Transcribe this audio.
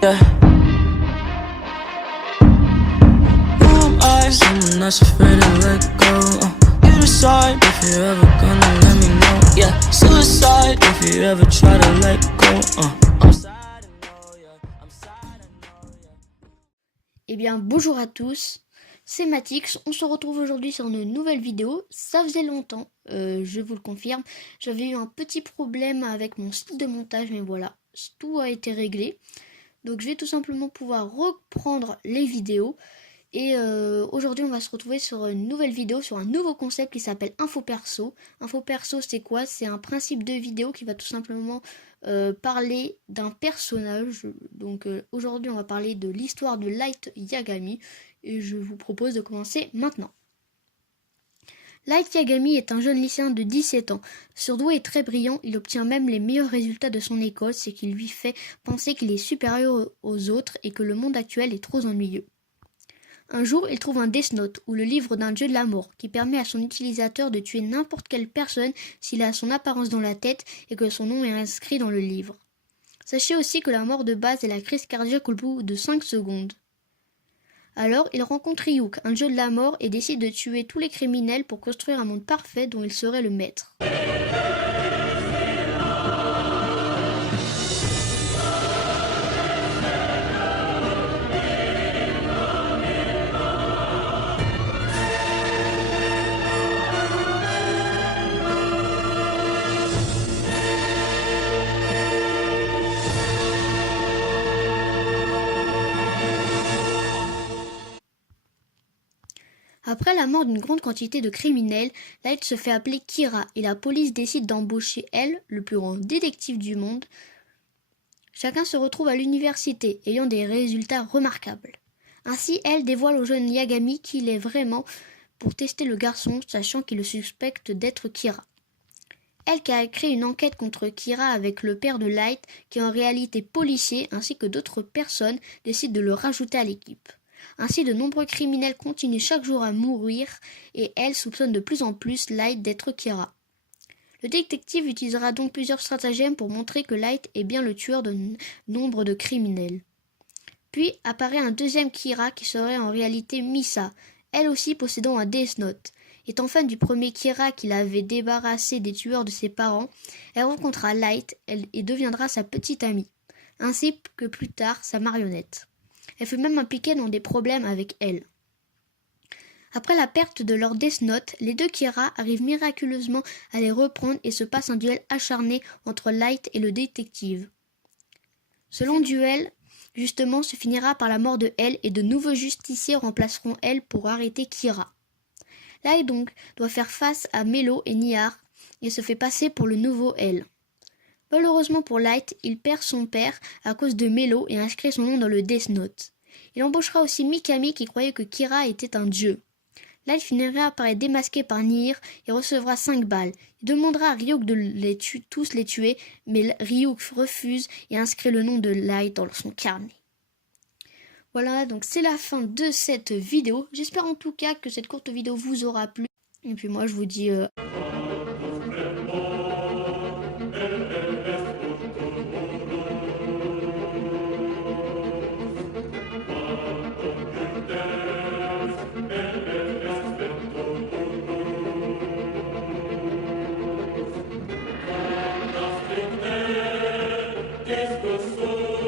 Yeah. Who am I? Someone that's afraid to let go. You decide if you're ever gonna let me know. Yeah, suicide if you ever try to let go. I'm sad to know, yeah. I'm sad to know, yeah. Eh bien, bonjour à tous, c'est Matix, on se retrouve aujourd'hui sur une nouvelle vidéo. Ça faisait longtemps, je vous le confirme, j'avais eu un petit problème avec mon style de montage, mais voilà, tout a été réglé. Donc je vais tout simplement pouvoir reprendre les vidéos. Et aujourd'hui on va se retrouver sur une nouvelle vidéo, sur un nouveau concept qui s'appelle Info Perso. Info Perso c'est quoi? C'est un principe de vidéo qui va tout simplement parler d'un personnage. Donc aujourd'hui on va parler de l'histoire de Light Yagami. Et je vous propose de commencer maintenant. Light Yagami est un jeune lycéen de 17 ans. Surdoué et très brillant, il obtient même les meilleurs résultats de son école, ce qui lui fait penser qu'il est supérieur aux autres et que le monde actuel est trop ennuyeux. Un jour, il trouve un Death Note, ou le livre d'un dieu de la mort, qui permet à son utilisateur de tuer n'importe quelle personne s'il a son apparence dans la tête et que son nom est inscrit dans le livre. Sachez aussi que la mort de base est la crise cardiaque au bout de 5 secondes. Alors, il rencontre Ryuk, un dieu de la mort, et décide de tuer tous les criminels pour construire un monde parfait dont il serait le maître. Après la mort d'une grande quantité de criminels, Light se fait appeler Kira et la police décide d'embaucher elle, le plus grand détective du monde. Chacun se retrouve à l'université, ayant des résultats remarquables. Ainsi, elle dévoile au jeune Yagami qu'il est vraiment pour tester le garçon, sachant qu'il le suspecte d'être Kira. Elle qui a créé une enquête contre Kira avec le père de Light, qui est en réalité policier, ainsi que d'autres personnes, décide de le rajouter à l'équipe. Ainsi, de nombreux criminels continuent chaque jour à mourir et elle soupçonne de plus en plus Light d'être Kira. Le détective utilisera donc plusieurs stratagèmes pour montrer que Light est bien le tueur de nombre de criminels. Puis apparaît un deuxième Kira qui serait en réalité Misa, elle aussi possédant un Death Note. Étant fan du premier Kira qui l'avait débarrassé des tueurs de ses parents, elle rencontrera Light et deviendra sa petite amie, ainsi que plus tard sa marionnette. Elle fut même impliquée dans des problèmes avec elle. Après la perte de leur Death Note, les deux Kira arrivent miraculeusement à les reprendre et se passe un duel acharné entre Light et le détective. Ce long duel, justement, se finira par la mort de elle et de nouveaux justiciers remplaceront elle pour arrêter Kira. Light donc doit faire face à Melo et Nihar et se fait passer pour le nouveau elle. Malheureusement pour Light, il perd son père à cause de Melo et inscrit son nom dans le Death Note. Il embauchera aussi Mikami qui croyait que Kira était un dieu. Light finira par être démasqué par Nihar et recevra 5 balles. Il demandera à Ryuk de tous les tuer, mais Ryuk refuse et inscrit le nom de Light dans son carnet. Voilà, donc c'est la fin de cette vidéo. J'espère en tout cas que cette courte vidéo vous aura plu. Et puis moi je vous dis... Disco